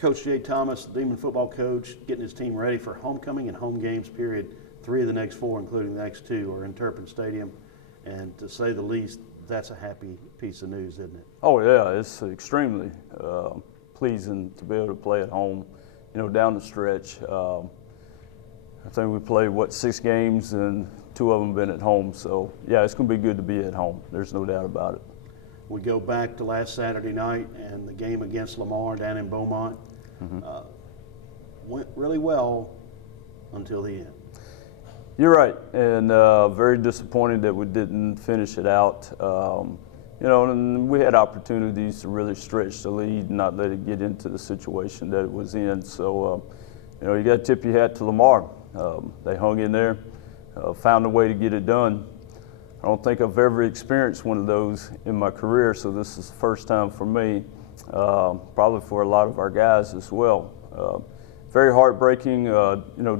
Coach Jay Thomas, the Demon football coach, getting his team ready for homecoming and home games period. 3 of the next 4, including the next 2, are in Turpin Stadium. And to say the least, that's a happy piece of news, isn't it? Oh, yeah, it's extremely pleasing to be able to play at home, down the stretch. I think we played, 6 games, and 2 of them been at home. So, yeah, it's going to be good to be at home. There's no doubt about it. We go back to last Saturday night and the game against Lamar down in Beaumont. Went really well until the end. You're right, and very disappointed that we didn't finish it out. And we had opportunities to really stretch the lead and not let it get into the situation that it was in. So, you got to tip your hat to Lamar. They hung in there, found a way to get it done. I don't think I've ever experienced one of those in my career, so this is the first time for me, probably for a lot of our guys as well. Very heartbreaking,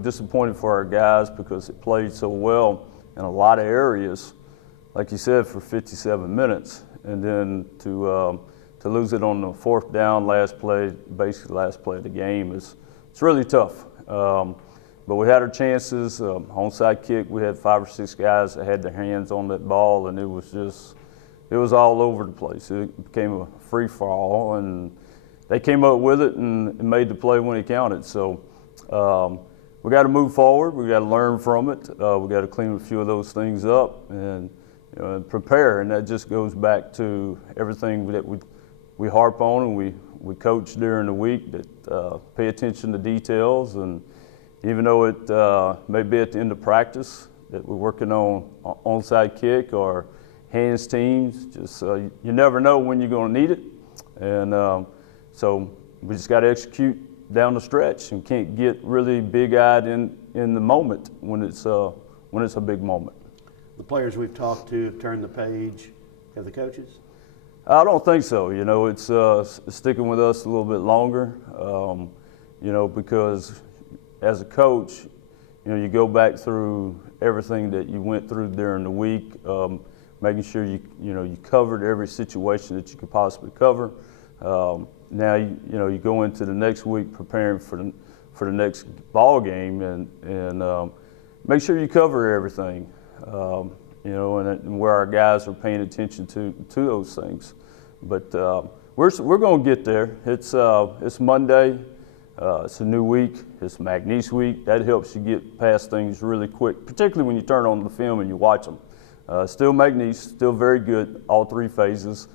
disappointed for our guys because it played so well in a lot of areas, like you said, for 57 minutes. And then to lose it on the 4th down, basically last play of the game, it's really tough. But we had our chances. Onside kick, we had 5 or 6 guys that had their hands on that ball, and it was all over the place. It became a free-for-all, and they came up with it and made the play when it counted. So we got to move forward. We got to learn from it. We got to clean a few of those things up and prepare. And that just goes back to everything that we harp on and we coach during the week, that pay attention to details. And even though it may be at the end of practice that we're working on onside kick or hands teams, just you never know when you're going to need it. And so we just got to execute down the stretch and can't get really big-eyed in the moment when it's a big moment. The players we've talked to have turned the page. Have the coaches? I don't think so. It's sticking with us a little bit longer. Because as a coach, you go back through everything that you went through during the week, making sure you covered every situation that you could possibly cover. Now you go into the next week preparing for the next ball game and make sure you cover everything. And where our guys are paying attention to those things. But we're going to get there. It's Monday. It's a new week. It's McNeese week. That helps you get past things really quick, particularly when you turn on the film and you watch them. Still McNeese, still very good, all 3 phases.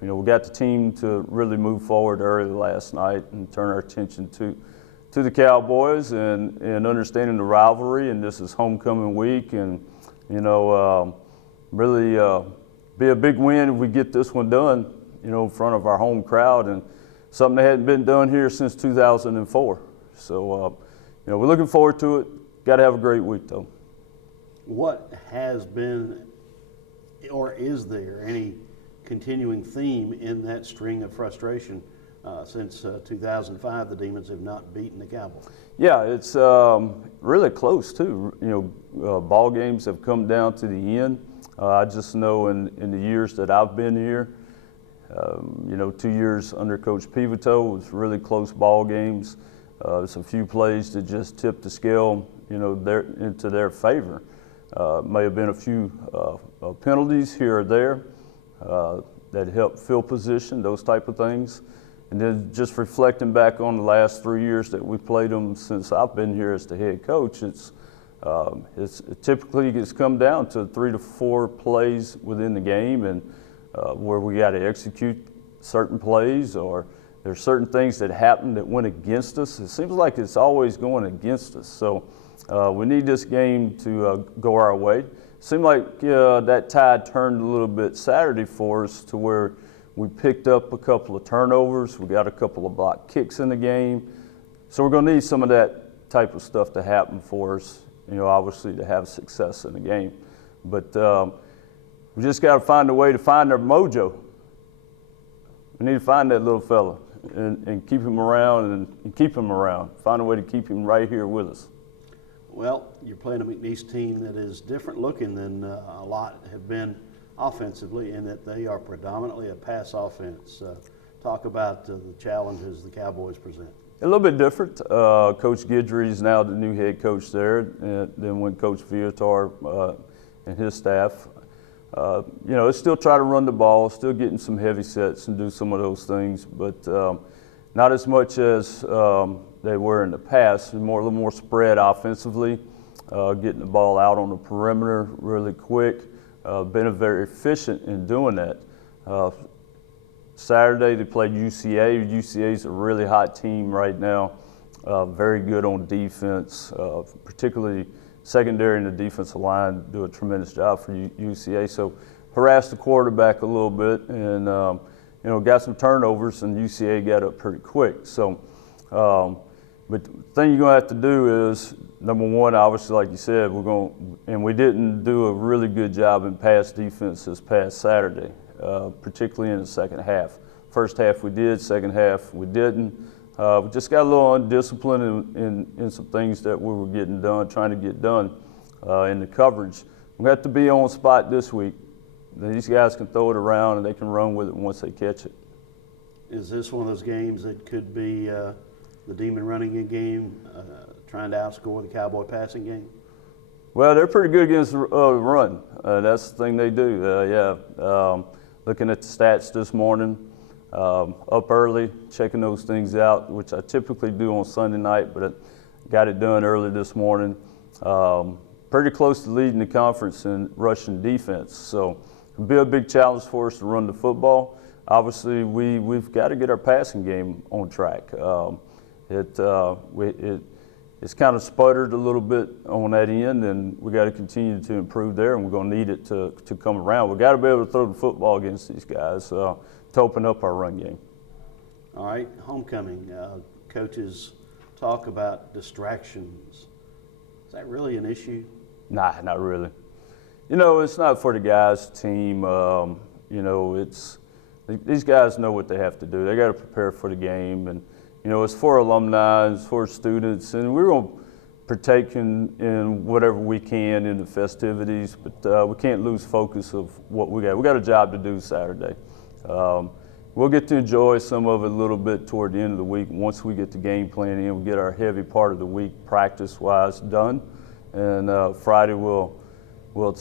We got the team to really move forward early last night and turn our attention to the Cowboys and understanding the rivalry. And this is homecoming week, and really be a big win if we get this one done, in front of our home crowd, and something that hadn't been done here since 2004. So, we're looking forward to it. Got to have a great week, though. What has been, or is there any continuing theme in that string of frustration since 2005? The Demons have not beaten the Cowboys. Yeah, it's really close too. Ball games have come down to the end. I just know in the years that I've been here, 2 years under Coach Pivotal was really close ball games. There's a few plays that just tipped the scale, into their favor. May have been a few penalties here or there that helped fill position, those type of things. And then just reflecting back on the last 3 years that we played them since I've been here as the head coach, it typically has come down to 3 to 4 plays within the game, and where we got to execute certain plays, or there's certain things that happen that went against us. It seems like it's always going against us. So we need this game to go our way. It seemed like that tide turned a little bit Saturday for us, to where we picked up a couple of turnovers. We got a couple of block kicks in the game. So we're going to need some of that type of stuff to happen for us, obviously to have success in the game. But we just got to find a way to find our mojo. We need to find that little fella and keep him around and keep him around. Find a way to keep him right here with us. Well, you're playing a McNeese team that is different looking than a lot have been offensively, in that they are predominantly a pass offense. Talk about the challenges the Cowboys present. A little bit different. Coach Guidry is now the new head coach there, and then when Coach Vietar and his staff. It's still try to run the ball, still getting some heavy sets and do some of those things, but not as much as they were in the past. A little more spread offensively, getting the ball out on the perimeter really quick. Been very efficient in doing that. Saturday they played UCA. UCA is a really hot team right now. Very good on defense, particularly secondary and the defensive line do a tremendous job for UCA. So harassed the quarterback a little bit and got some turnovers, and UCA got up pretty quick. So, but the thing you're gonna have to do is, number one, obviously, like you said, we didn't do a really good job in pass defense this past Saturday, particularly in the second half. First half we did, second half we didn't. We just got a little undisciplined in some things that we were trying to get done in the coverage. We have to be on spot this week. These guys can throw it around and they can run with it once they catch it. Is this one of those games that could be the Demon running game, trying to outscore the Cowboy passing game? Well, they're pretty good against the run. That's the thing they do. Looking at the stats this morning, up early, checking those things out, which I typically do on Sunday night, but I got it done early this morning. Pretty close to leading the conference in rushing defense. So it'll be a big challenge for us to run the football. Obviously, we've got to get our passing game on track. It's kind of sputtered a little bit on that end, and we got to continue to improve there, and we're going to need it to come around. We got to be able to throw the football against these guys to open up our run game. All right, homecoming. Coaches talk about distractions. Is that really an issue? Nah, not really. It's not for the guys' team. These guys know what they have to do. They got to prepare for the game, and it's for alumni, it's for students, and we're going to partake in whatever we can in the festivities, but we can't lose focus of what we got. We got a job to do Saturday. We'll get to enjoy some of it a little bit toward the end of the week. Once we get the game plan in, we get our heavy part of the week practice-wise done, and Friday we'll we'll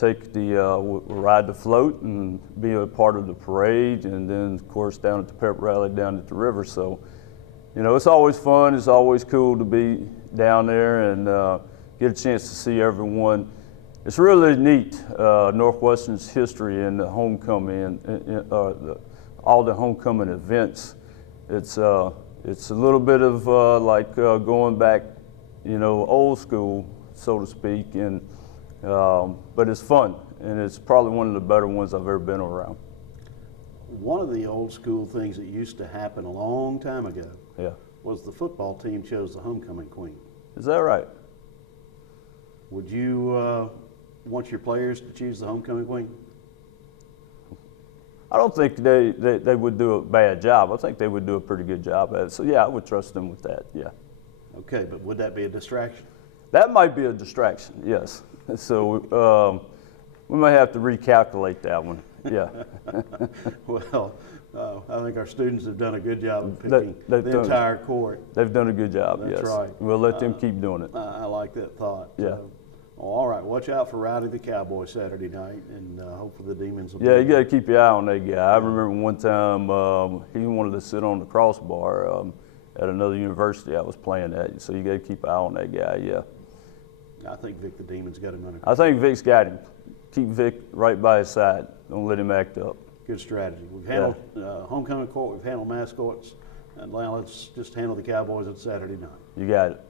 ride the float and be a part of the parade, and then of course down at the pep rally down at the river. So, it's always fun. It's always cool to be down there and get a chance to see everyone. It's really neat, Northwestern's history and the homecoming and all the homecoming events. It's a little bit of like going back, old school, so to speak, and but it's fun, and it's probably one of the better ones I've ever been around. One of the old school things that used to happen a long time ago was the football team chose the homecoming queen. Is that right? Would you want your players to choose the homecoming queen? I don't think they would do a bad job. I think they would do a pretty good job at it. So yeah, I would trust them with that, yeah. Okay, but would that be a distraction? That might be a distraction, yes. So we might have to recalculate that one, yeah. Well, I think our students have done a good job of picking the entire court. They've done a good job, yes. That's right. We'll let them keep doing it. I like that thought. Yeah. All right, watch out for Rowdy the Cowboy Saturday night, and hopefully the Demons will Yeah, you got to keep your eye on that guy. I remember one time he wanted to sit on the crossbar at another university I was playing at, so you got to keep an eye on that guy, yeah. I think Vic the Demon's got him under control. I think Vic's got him. Keep Vic right by his side. Don't let him act up. Good strategy. We've handled homecoming court, we've handled mascots, and now let's just handle the Cowboys on Saturday night. You got it.